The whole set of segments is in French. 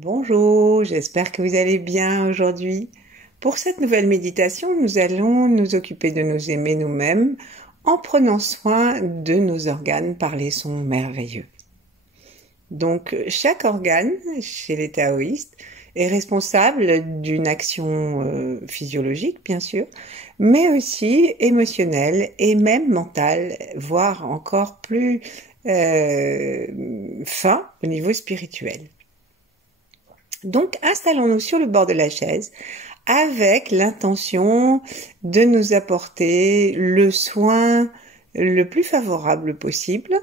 Bonjour, j'espère que vous allez bien aujourd'hui. Pour cette nouvelle méditation, nous allons nous occuper de nous aimer nous-mêmes en prenant soin de nos organes par les sons merveilleux. Donc, chaque organe, chez les taoïstes, est responsable d'une action physiologique, bien sûr, mais aussi émotionnelle et même mentale, voire encore plus fin au niveau spirituel. Donc, installons-nous sur le bord de la chaise avec l'intention de nous apporter le soin le plus favorable possible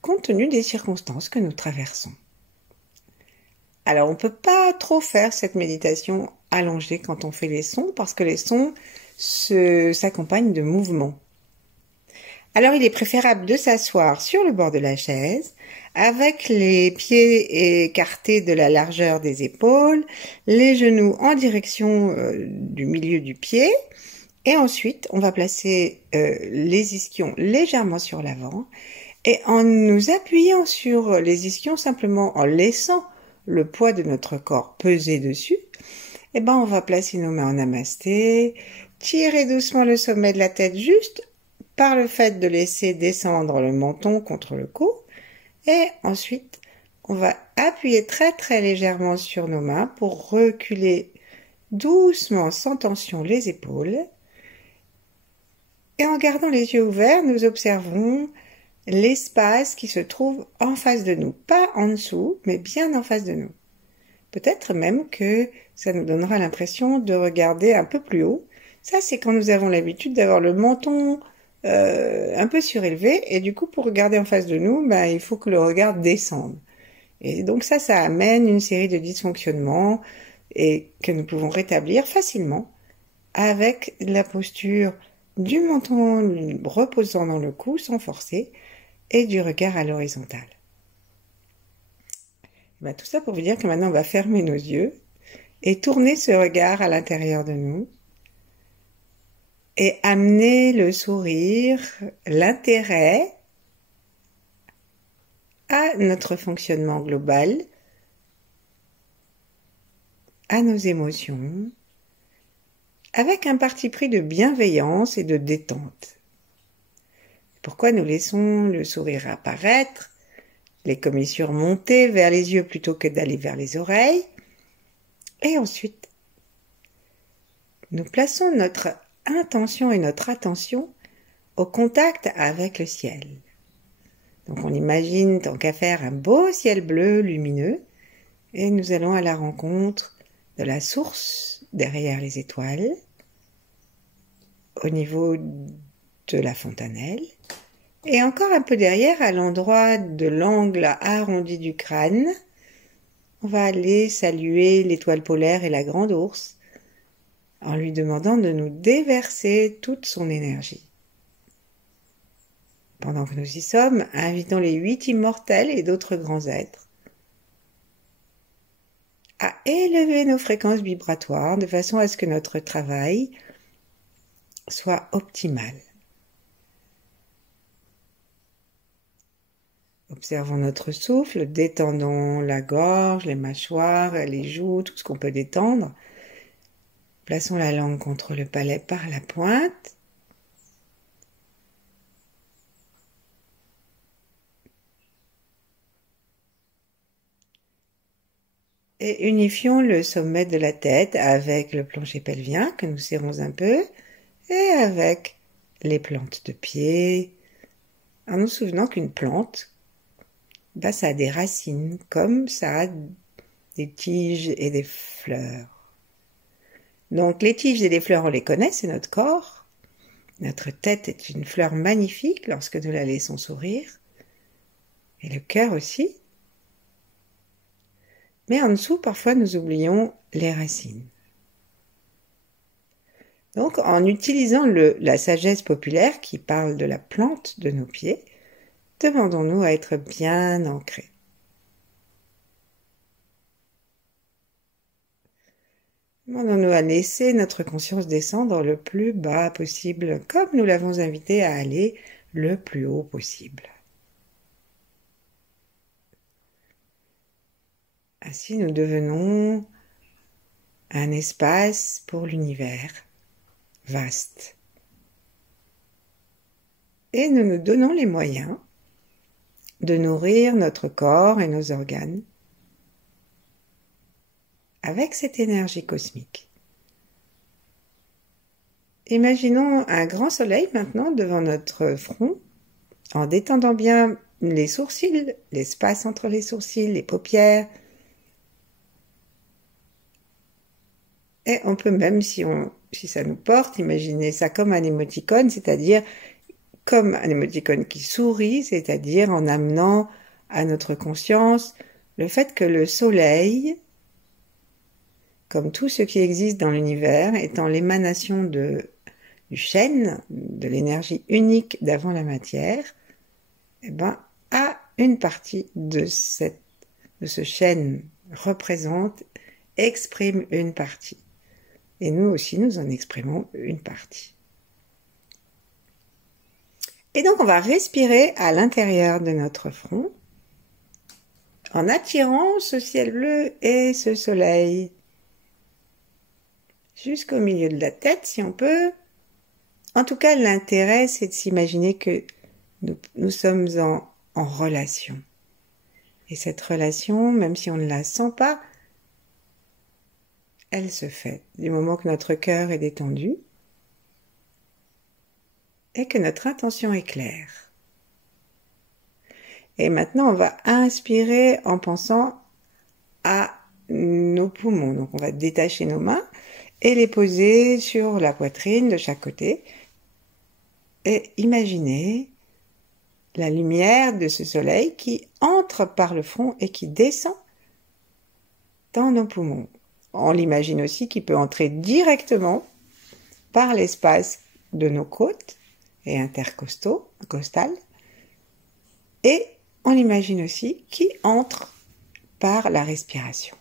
compte tenu des circonstances que nous traversons. Alors, on ne peut pas trop faire cette méditation allongée quand on fait les sons parce que les sons s'accompagnent de mouvements. Alors, il est préférable de s'asseoir sur le bord de la chaise avec les pieds écartés de la largeur des épaules, les genoux en direction du milieu du pied, et ensuite on va placer les ischions légèrement sur l'avant, et en nous appuyant sur les ischions, simplement en laissant le poids de notre corps peser dessus, on va placer nos mains en namasté, tirer doucement le sommet de la tête juste par le fait de laisser descendre le menton contre le cou. Et ensuite, on va appuyer très très légèrement sur nos mains pour reculer doucement, sans tension, les épaules. Et en gardant les yeux ouverts, nous observons l'espace qui se trouve en face de nous. Pas en dessous, mais bien en face de nous. Peut-être même que ça nous donnera l'impression de regarder un peu plus haut. Ça, c'est quand nous avons l'habitude d'avoir le menton un peu surélevé, et du coup pour regarder en face de nous, il faut que le regard descende. Et donc ça amène une série de dysfonctionnements et que nous pouvons rétablir facilement avec la posture du menton reposant dans le cou sans forcer et du regard à l'horizontale. Tout ça pour vous dire que maintenant on va fermer nos yeux et tourner ce regard à l'intérieur de nous et amener le sourire, l'intérêt à notre fonctionnement global, à nos émotions, avec un parti pris de bienveillance et de détente. Pourquoi nous laissons le sourire apparaître, les commissures monter vers les yeux plutôt que d'aller vers les oreilles, et ensuite, nous plaçons notre intention et notre attention au contact avec le ciel. Donc on imagine, tant qu'à faire, un beau ciel bleu lumineux, et nous allons à la rencontre de la source derrière les étoiles, au niveau de la fontanelle, et encore un peu derrière, à l'endroit de l'angle arrondi du crâne, on va aller saluer l'étoile polaire et la grande ourse, en lui demandant de nous déverser toute son énergie. Pendant que nous y sommes, invitons les 8 immortels et d'autres grands êtres à élever nos fréquences vibratoires de façon à ce que notre travail soit optimal. Observons notre souffle, détendons la gorge, les mâchoires, les joues, tout ce qu'on peut détendre. Plaçons la langue contre le palais par la pointe. Et unifions le sommet de la tête avec le plancher pelvien que nous serrons un peu et avec les plantes de pied, en nous souvenant qu'une plante, ça a des racines comme ça a des tiges et des fleurs. Donc les tiges et les fleurs, on les connaît, c'est notre corps. Notre tête est une fleur magnifique lorsque nous la laissons sourire. Et le cœur aussi. Mais en dessous, parfois, nous oublions les racines. Donc, en utilisant la sagesse populaire qui parle de la plante de nos pieds, demandons-nous à être bien ancrés. Demandons-nous à laisser notre conscience descendre le plus bas possible, comme nous l'avons invité à aller le plus haut possible. Ainsi, nous devenons un espace pour l'univers vaste. Et nous nous donnons les moyens de nourrir notre corps et nos organes avec cette énergie cosmique. Imaginons un grand soleil maintenant devant notre front, en détendant bien les sourcils, l'espace entre les sourcils, les paupières. Et on peut même, si ça nous porte, imaginer ça comme un émoticône, c'est-à-dire comme un émoticône qui sourit, c'est-à-dire en amenant à notre conscience le fait que le soleil, comme tout ce qui existe dans l'univers, étant l'émanation du chêne, de l'énergie unique d'avant la matière, a une partie de ce chêne représente, exprime une partie. Et nous aussi, nous en exprimons une partie. Et donc, on va respirer à l'intérieur de notre front, en attirant ce ciel bleu et ce soleil jusqu'au milieu de la tête, si on peut. En tout cas, l'intérêt, c'est de s'imaginer que nous sommes en relation. Et cette relation, même si on ne la sent pas, elle se fait du moment que notre cœur est détendu et que notre intention est claire. Et maintenant, on va inspirer en pensant à nos poumons. Donc, on va détacher nos mains et les poser sur la poitrine de chaque côté. Et imaginer la lumière de ce soleil qui entre par le front et qui descend dans nos poumons. On l'imagine aussi qu'il peut entrer directement par l'espace de nos côtes et intercostales. Et on l'imagine aussi qu'il entre par la respiration.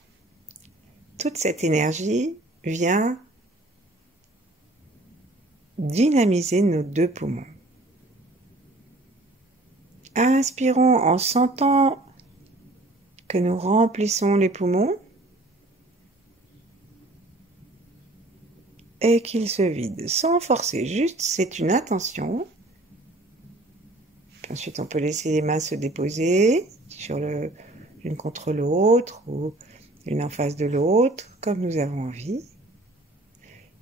Toute cette énergie vient dynamiser nos deux poumons. Inspirons en sentant que nous remplissons les poumons et qu'ils se vident sans forcer, juste c'est une intention. Puis ensuite on peut laisser les mains se déposer sur l'une contre l'autre ou l'une en face de l'autre comme nous avons envie.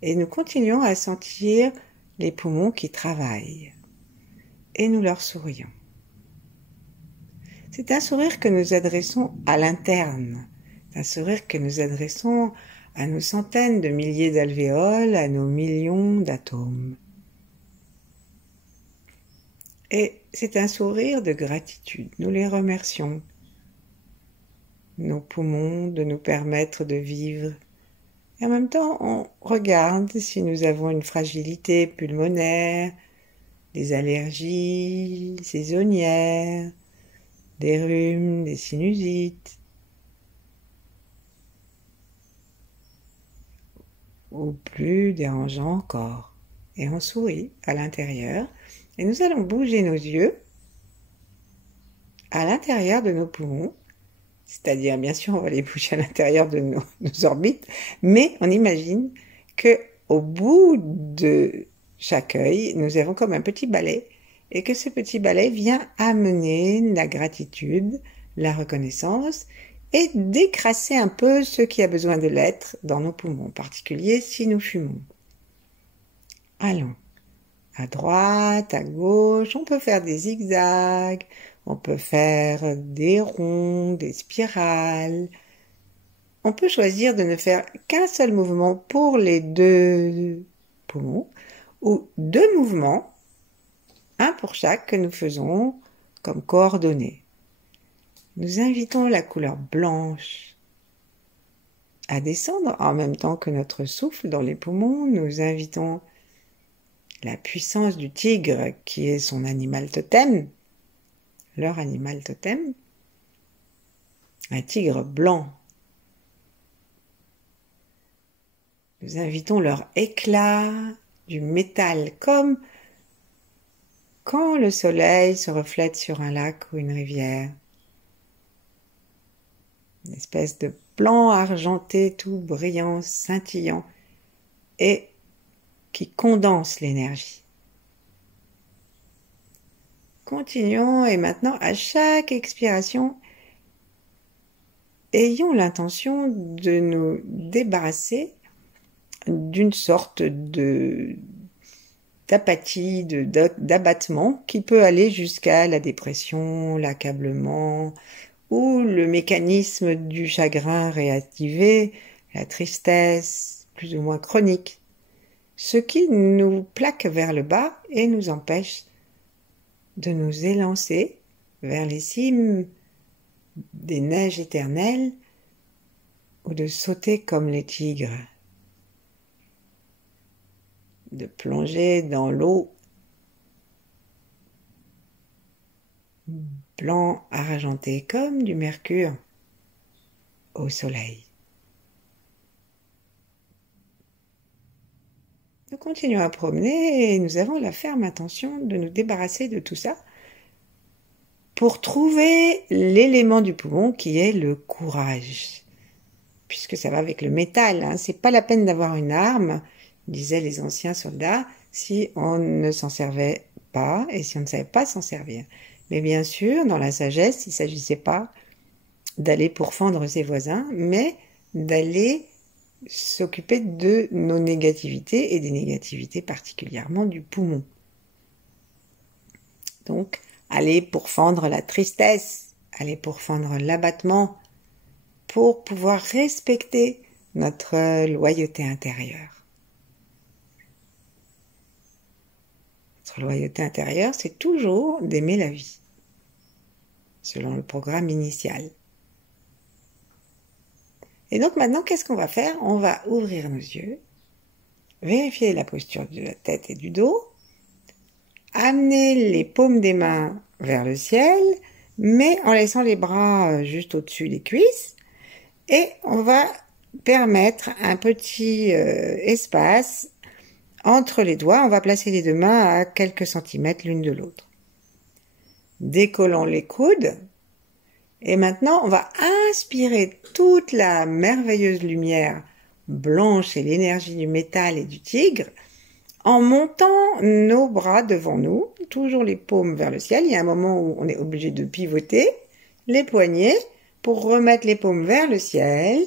Et nous continuons à sentir les poumons qui travaillent et nous leur sourions. C'est un sourire que nous adressons à l'interne, c'est un sourire que nous adressons à nos centaines de milliers d'alvéoles, à nos millions d'atomes. Et c'est un sourire de gratitude. Nous les remercions, nos poumons, de nous permettre de vivre. Et en même temps, on regarde si nous avons une fragilité pulmonaire, des allergies saisonnières, des rhumes, des sinusites, ou plus dérangeant encore. Et on sourit à l'intérieur. Et nous allons bouger nos yeux à l'intérieur de nos poumons. C'est-à-dire, bien sûr, on va les bouger à l'intérieur de nos orbites. Mais on imagine qu'au bout de chaque œil, nous avons comme un petit balai. Et que ce petit balai vient amener la gratitude, la reconnaissance et décrasser un peu ce qui a besoin de l'être dans nos poumons, en particulier si nous fumons. Allons, à droite, à gauche, on peut faire des zigzags, on peut faire des ronds, des spirales. On peut choisir de ne faire qu'un seul mouvement pour les deux poumons ou deux mouvements, un pour chaque que nous faisons comme coordonnées. Nous invitons la couleur blanche à descendre en même temps que notre souffle dans les poumons. Nous invitons la puissance du tigre qui est son animal totem, leur animal totem, un tigre blanc. Nous invitons leur éclat du métal comme quand le soleil se reflète sur un lac ou une rivière. espèce de plan argenté tout brillant, scintillant et qui condense l'énergie. Continuons et maintenant à chaque expiration, ayons l'intention de nous débarrasser d'une sorte d'apathie, d'abattement qui peut aller jusqu'à la dépression, l'accablement ou le mécanisme du chagrin réactivé, la tristesse plus ou moins chronique, ce qui nous plaque vers le bas et nous empêche de nous élancer vers les cimes des neiges éternelles ou de sauter comme les tigres, de plonger dans l'eau blanc argenté comme du mercure au soleil. Nous continuons à promener et nous avons la ferme intention de nous débarrasser de tout ça pour trouver l'élément du poumon qui est le courage. Puisque ça va avec le métal, hein. C'est pas la peine d'avoir une arme, disaient les anciens soldats, si on ne s'en servait pas et si on ne savait pas s'en servir. Mais bien sûr, dans la sagesse, il ne s'agissait pas d'aller pourfendre ses voisins, mais d'aller s'occuper de nos négativités et des négativités particulièrement du poumon. Donc, aller pourfendre la tristesse, aller pourfendre l'abattement, pour pouvoir respecter notre loyauté intérieure. Notre loyauté intérieure, c'est toujours d'aimer la vie, selon le programme initial. Et donc maintenant, qu'est-ce qu'on va faire? On va ouvrir nos yeux, vérifier la posture de la tête et du dos, amener les paumes des mains vers le ciel, mais en laissant les bras juste au-dessus des cuisses, et on va permettre un petit espace entre les doigts. On va placer les deux mains à quelques centimètres l'une de l'autre. Décollons les coudes. Et maintenant, on va inspirer toute la merveilleuse lumière blanche et l'énergie du métal et du tigre en montant nos bras devant nous, toujours les paumes vers le ciel. Il y a un moment où on est obligé de pivoter les poignets pour remettre les paumes vers le ciel.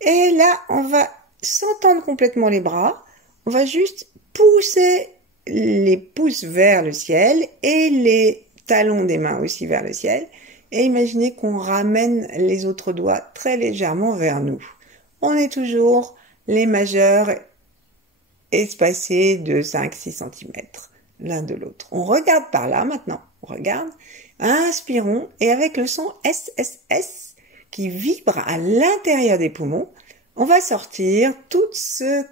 Et là, on va s'entendre complètement les bras. On va juste pousser les pouces vers le ciel et les talons des mains aussi vers le ciel. Et imaginez qu'on ramène les autres doigts très légèrement vers nous. On est toujours les majeurs espacés de 5-6 cm l'un de l'autre. On regarde par là maintenant. On regarde. Inspirons et avec le son SSS qui vibre à l'intérieur des poumons, on va sortir toutes ces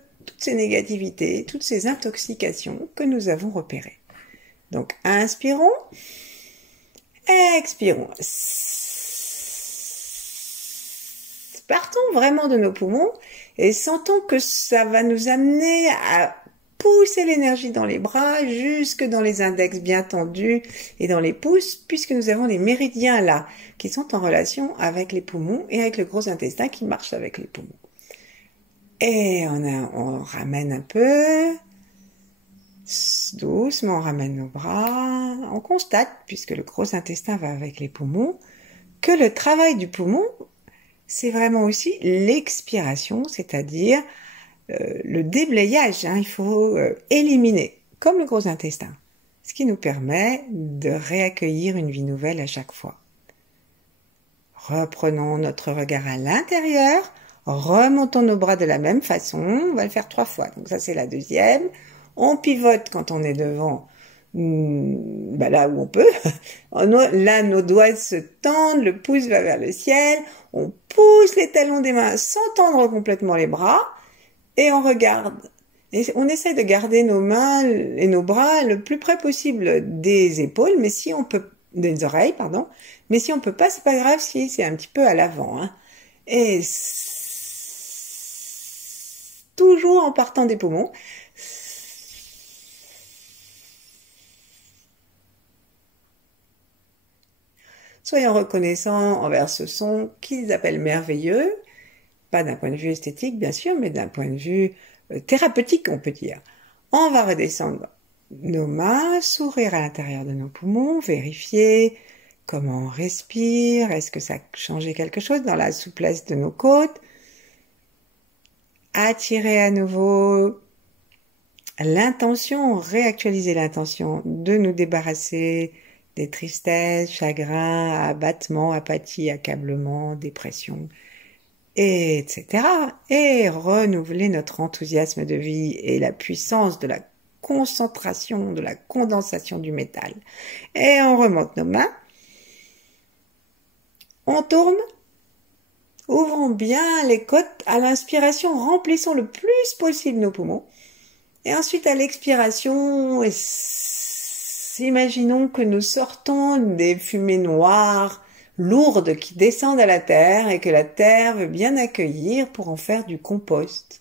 négativités, toutes ces intoxications que nous avons repérées. Donc inspirons. Expirons. Partons vraiment de nos poumons et sentons que ça va nous amener à pousser l'énergie dans les bras, jusque dans les index bien tendus et dans les pouces, puisque nous avons les méridiens là, qui sont en relation avec les poumons et avec le gros intestin qui marche avec les poumons. Et on ramène un peu. Doucement, on ramène nos bras. On constate, puisque le gros intestin va avec les poumons, que le travail du poumon, c'est vraiment aussi l'expiration, c'est-à-dire le déblayage. Il faut éliminer, comme le gros intestin, ce qui nous permet de réaccueillir une vie nouvelle à chaque fois. Reprenons notre regard à l'intérieur, remontons nos bras de la même façon, on va le faire 3 fois. Donc ça, c'est la deuxième. On pivote quand on est devant, là où on peut. Là, nos doigts se tendent, le pouce va vers le ciel. On pousse les talons des mains sans tendre complètement les bras. Et on regarde. Et on essaie de garder nos mains et nos bras le plus près possible des épaules, mais si on peut, des oreilles, pardon. Mais si on peut pas, c'est pas grave si c'est un petit peu à l'avant, Et toujours en partant des poumons. Soyons reconnaissants envers ce son qu'ils appellent merveilleux, pas d'un point de vue esthétique bien sûr, mais d'un point de vue thérapeutique on peut dire. On va redescendre nos mains, sourire à l'intérieur de nos poumons, vérifier comment on respire, est-ce que ça a changé quelque chose dans la souplesse de nos côtes. Attirer à nouveau l'intention, réactualiser l'intention de nous débarrasser des tristesses, chagrins, abattements, apathie, accablement, dépression, etc. Et renouveler notre enthousiasme de vie et la puissance de la concentration, de la condensation du métal. Et on remonte nos mains. On tourne. Ouvrons bien les côtes. À l'inspiration, remplissons le plus possible nos poumons. Et ensuite, à l'expiration, imaginons que nous sortons des fumées noires, lourdes, qui descendent à la terre et que la terre veut bien accueillir pour en faire du compost.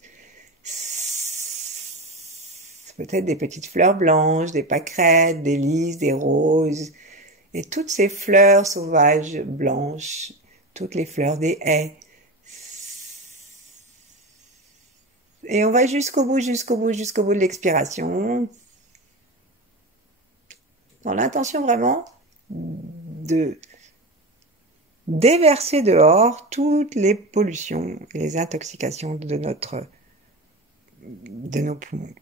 Peut-être des petites fleurs blanches, des pâquerettes, des lys, des roses, et toutes ces fleurs sauvages blanches, toutes les fleurs des haies. Et on va jusqu'au bout de l'expiration, dans l'intention vraiment de déverser dehors toutes les pollutions et les intoxications de nos poumons.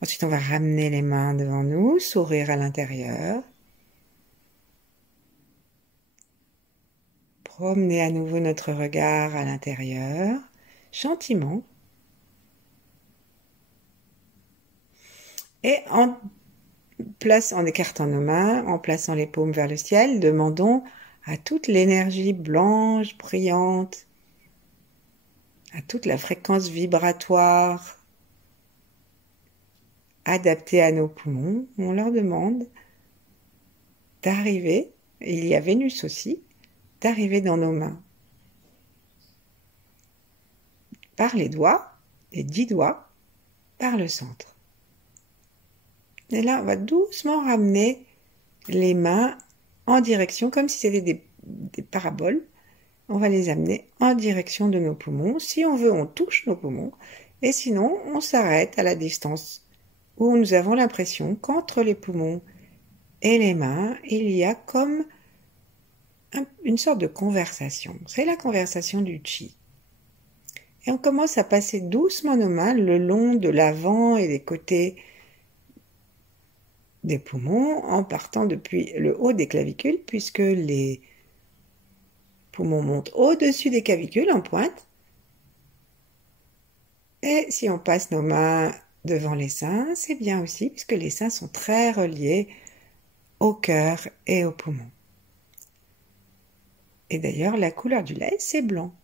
Ensuite, on va ramener les mains devant nous, sourire à l'intérieur. Promener à nouveau notre regard à l'intérieur, gentiment. Et en écartant nos mains, en plaçant les paumes vers le ciel, demandons à toute l'énergie blanche, brillante, à toute la fréquence vibratoire adaptée à nos poumons, on leur demande d'arriver, et il y a Vénus aussi, d'arriver dans nos mains. Par les doigts, les 10 doigts, par le centre. Et là, on va doucement ramener les mains en direction, comme si c'était des paraboles. On va les amener en direction de nos poumons. Si on veut, on touche nos poumons. Et sinon, on s'arrête à la distance où nous avons l'impression qu'entre les poumons et les mains, il y a comme une sorte de conversation. C'est la conversation du chi. Et on commence à passer doucement nos mains le long de l'avant et des côtés des poumons en partant depuis le haut des clavicules puisque les poumons montent au-dessus des clavicules en pointe. Et si on passe nos mains devant les seins, c'est bien aussi puisque les seins sont très reliés au cœur et aux poumons. Et d'ailleurs, la couleur du lait, c'est blanc.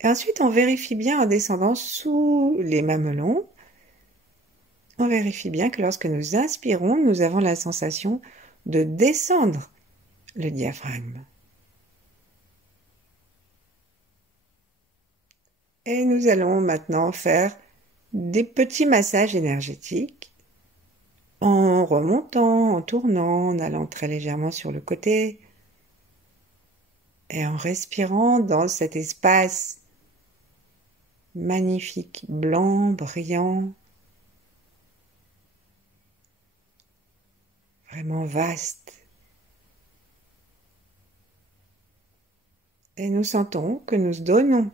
Et ensuite, on vérifie bien en descendant sous les mamelons. On vérifie bien que lorsque nous inspirons, nous avons la sensation de descendre le diaphragme. Et nous allons maintenant faire des petits massages énergétiques en remontant, en tournant, en allant très légèrement sur le côté et en respirant dans cet espace magnifique, blanc, brillant, vraiment vaste. Et nous sentons que nous donnons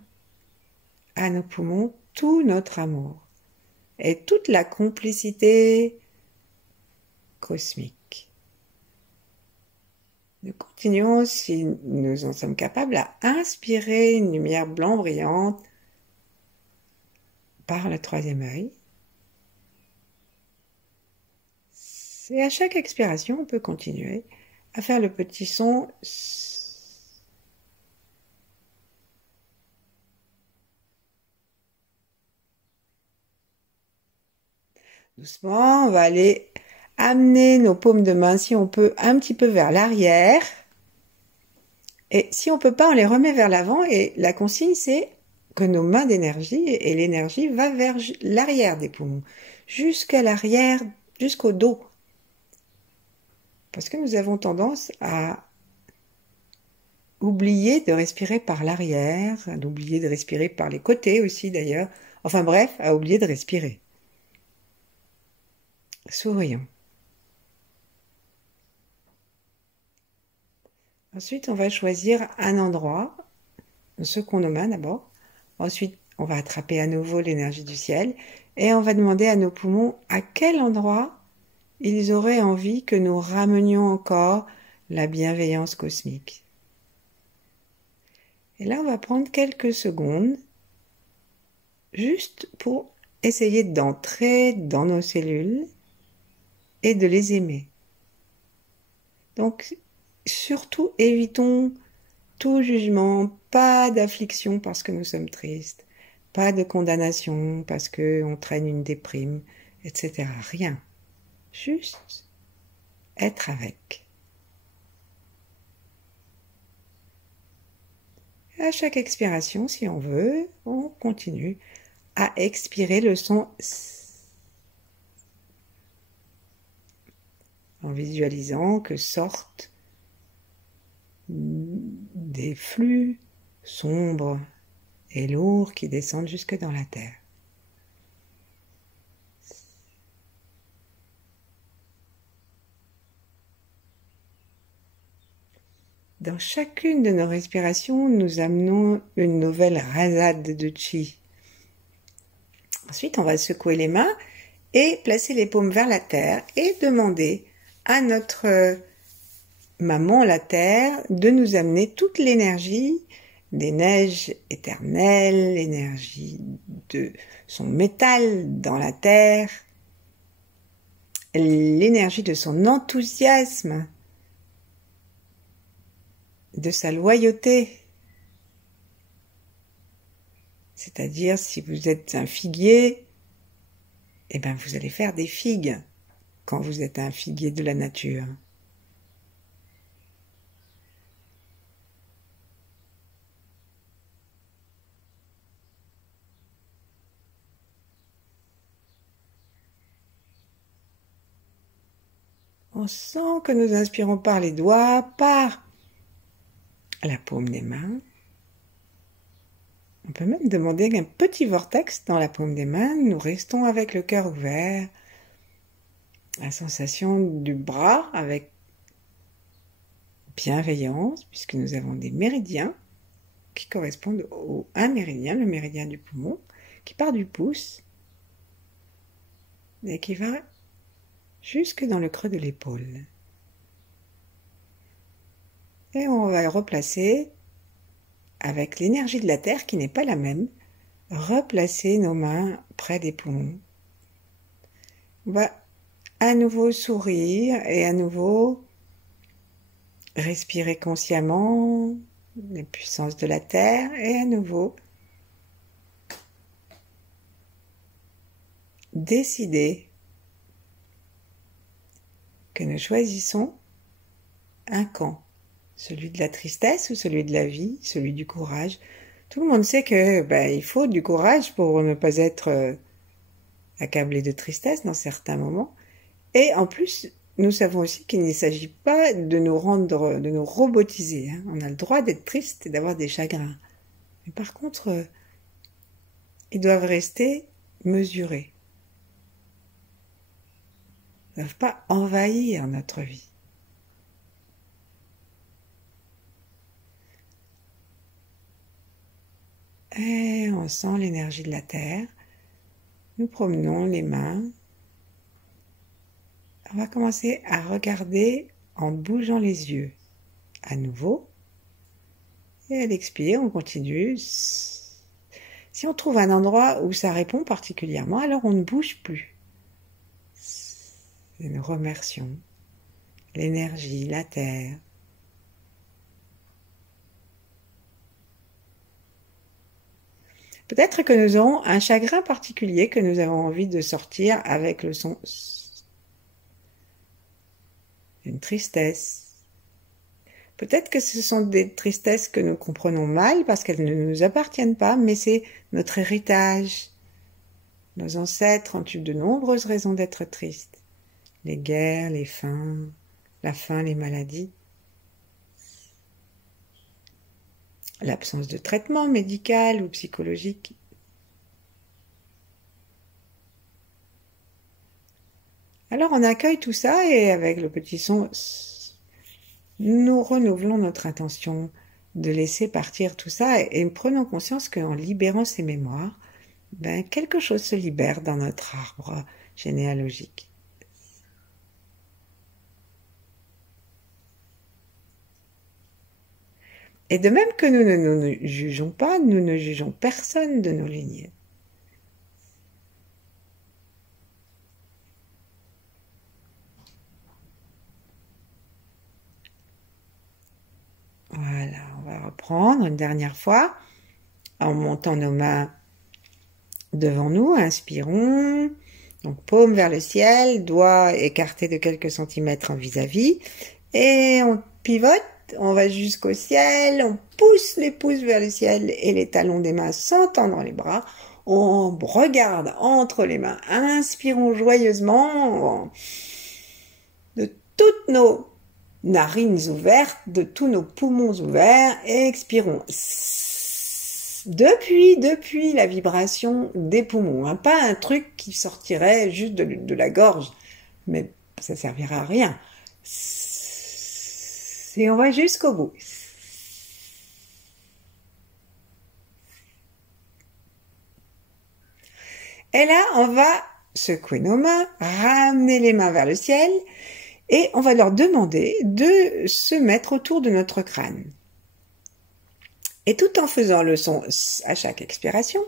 à nos poumons tout notre amour et toute la complicité cosmique. Nous continuons, si nous en sommes capables, à inspirer une lumière blanc brillante par le troisième œil. Et à chaque expiration, on peut continuer à faire le petit son. Doucement, on va aller amener nos paumes de main, si on peut, un petit peu vers l'arrière. Et si on peut pas, on les remet vers l'avant. Et la consigne, c'est que nos mains d'énergie et l'énergie va vers l'arrière des poumons, jusqu'à l'arrière, jusqu'au dos. Parce que nous avons tendance à oublier de respirer par l'arrière, d'oublier de respirer par les côtés aussi d'ailleurs. Enfin bref, à oublier de respirer. Sourions. Ensuite, on va choisir un endroit, ce qu'on nomme d'abord. Ensuite, on va attraper à nouveau l'énergie du ciel et on va demander à nos poumons à quel endroit ils auraient envie que nous ramenions encore la bienveillance cosmique. Et là, on va prendre quelques secondes juste pour essayer d'entrer dans nos cellules et de les aimer. Donc, surtout, évitons tout jugement, pas d'affliction parce que nous sommes tristes, pas de condamnation parce qu'on traîne une déprime, etc. Rien. Juste être avec. À chaque expiration, si on veut, on continue à expirer le son S en visualisant que sortent des flux sombres et lourds qui descendent jusque dans la terre. Dans chacune de nos respirations, nous amenons une nouvelle rasade de chi. Ensuite, on va secouer les mains et placer les paumes vers la terre et demander à notre maman, la terre, de nous amener toute l'énergie des neiges éternelles, l'énergie de son métal dans la terre, l'énergie de son enthousiasme, de sa loyauté. C'est-à-dire, si vous êtes un figuier, eh ben vous allez faire des figues quand vous êtes un figuier de la nature. On sent que nous inspirons par les doigts, par la paume des mains. On peut même demander un petit vortex dans la paume des mains. Nous restons avec le cœur ouvert. La sensation du bras avec bienveillance, puisque nous avons des méridiens qui correspondent au un méridien, le méridien du poumon, qui part du pouce et qui va jusque dans le creux de l'épaule. Et on va replacer, avec l'énergie de la terre qui n'est pas la même, replacer nos mains près des poumons. On va à nouveau sourire et à nouveau respirer consciemment les puissances de la terre et à nouveau décider que nous choisissons un camp, celui de la tristesse ou celui de la vie, celui du courage. Tout le monde sait que il faut du courage pour ne pas être accablé de tristesse dans certains moments. Et en plus, nous savons aussi qu'il ne s'agit pas de nous rendre, de nous robotiser. Hein. On a le droit d'être triste et d'avoir des chagrins. Mais par contre, ils doivent rester mesurés. Ils ne doivent pas envahir notre vie. Et on sent l'énergie de la terre. Nous promenons les mains. On va commencer à regarder en bougeant les yeux. À nouveau. Et à l'expire, on continue. Si on trouve un endroit où ça répond particulièrement, alors on ne bouge plus. Et nous remercions l'énergie, la terre. Peut-être que nous aurons un chagrin particulier que nous avons envie de sortir avec le son S. Une tristesse. Peut-être que ce sont des tristesses que nous comprenons mal parce qu'elles ne nous appartiennent pas, mais c'est notre héritage. Nos ancêtres ont eu de nombreuses raisons d'être tristes. Les guerres, les faim, la faim, les maladies. l'absence de traitement médical ou psychologique. Alors on accueille tout ça et avec le petit son, nous renouvelons notre intention de laisser partir tout ça et prenons conscience qu'en libérant ces mémoires, quelque chose se libère dans notre arbre généalogique. Et de même que nous ne nous jugeons pas, nous ne jugeons personne de nos lignées. Voilà, on va reprendre une dernière fois en montant nos mains devant nous. Inspirons, donc paume vers le ciel, doigts écartés de quelques centimètres en vis-à-vis, et on pivote, on va jusqu'au ciel, on pousse les pouces vers le ciel et les talons des mains sans tendre les bras. On regarde entre les mains, inspirons joyeusement de toutes nos narines ouvertes, de tous nos poumons ouverts, et expirons. Depuis la vibration des poumons, hein, pas un truc qui sortirait juste de la gorge, mais ça servira à rien. Et on va jusqu'au bout. Et là, on va secouer nos mains, ramener les mains vers le ciel, et on va leur demander de se mettre autour de notre crâne. Et tout en faisant le son à chaque expiration,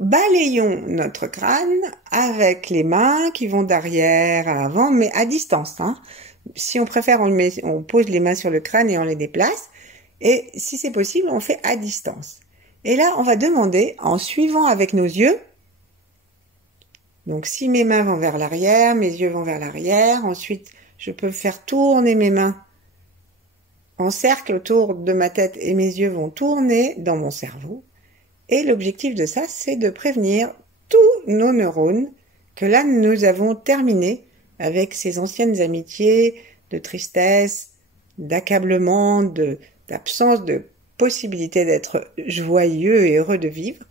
balayons notre crâne avec les mains qui vont d'arrière à avant, mais à distance. Hein. Si on préfère, on pose les mains sur le crâne et on les déplace. Et si c'est possible, on fait à distance. Et là, on va demander, en suivant avec nos yeux, donc si mes mains vont vers l'arrière, mes yeux vont vers l'arrière, ensuite je peux faire tourner mes mains en cercle autour de ma tête et mes yeux vont tourner dans mon cerveau. Et l'objectif de ça, c'est de prévenir tous nos neurones que là, nous avons terminé avec ces anciennes amitiés de tristesse, d'accablement, d'absence de possibilité d'être joyeux et heureux de vivre.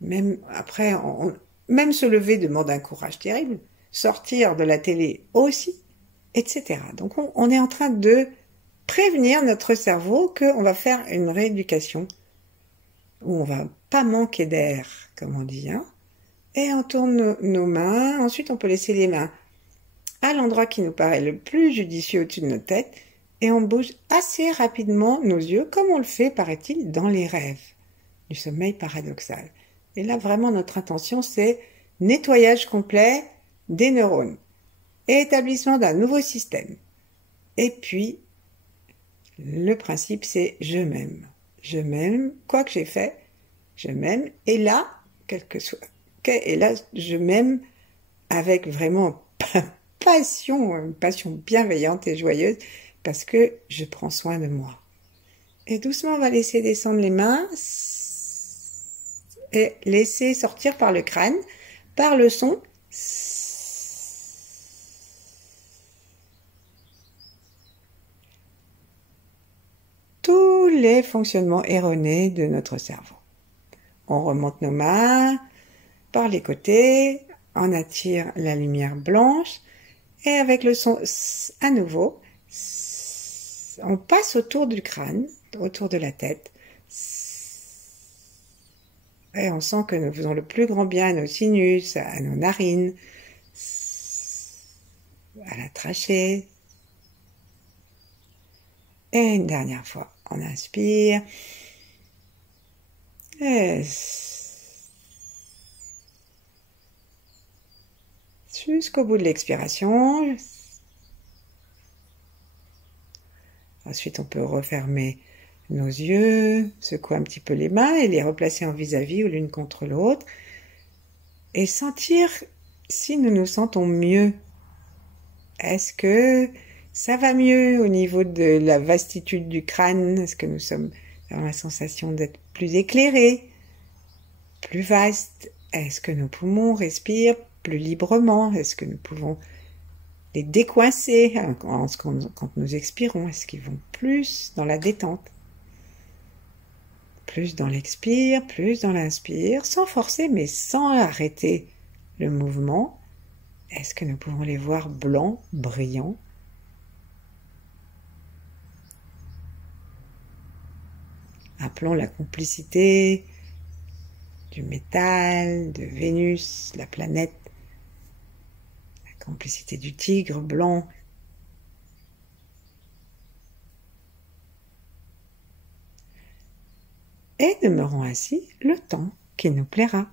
Même après, même se lever demande un courage terrible, sortir de la télé aussi, etc. Donc on est en train de prévenir notre cerveau qu'on va faire une rééducation où on va pas manquer d'air, comme on dit, hein. Et on tourne nos mains, ensuite on peut laisser les mains à l'endroit qui nous paraît le plus judicieux au-dessus de notre tête, et on bouge assez rapidement nos yeux, comme on le fait, paraît-il, dans les rêves du sommeil paradoxal. Et là, vraiment, notre intention, c'est nettoyage complet des neurones, et établissement d'un nouveau système. Et puis, le principe, c'est je m'aime. Je m'aime, quoi que j'ai fait, je m'aime, et là, quel que soit, et là, je m'aime avec vraiment passion, une passion bienveillante et joyeuse, parce que je prends soin de moi. Et doucement, on va laisser descendre les mains et laisser sortir par le crâne, par le son. Tous les fonctionnements erronés de notre cerveau. On remonte nos mains par les côtés, on attire la lumière blanche et avec le son à nouveau, on passe autour du crâne, autour de la tête et on sent que nous faisons le plus grand bien à nos sinus, à nos narines, à la trachée. Et une dernière fois, on inspire. Et jusqu'au bout de l'expiration. Ensuite, on peut refermer nos yeux, secouer un petit peu les mains et les replacer en vis-à-vis ou l'une contre l'autre. Et sentir si nous nous sentons mieux. Est-ce que ça va mieux au niveau de la vastitude du crâne? Est-ce que nous sommes dans la sensation d'être plus éclairés, plus vastes? Est-ce que nos poumons respirent plus librement? Est-ce que nous pouvons les décoincer quand nous expirons? Est-ce qu'ils vont plus dans la détente? Plus dans l'expire, plus dans l'inspire, sans forcer mais sans arrêter le mouvement. Est-ce que nous pouvons les voir blancs, brillants? Appelons la complicité du métal, de Vénus, la planète, la complicité du tigre blanc. Et demeurons ainsi le temps qui nous plaira.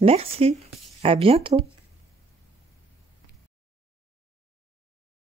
Merci, à bientôt.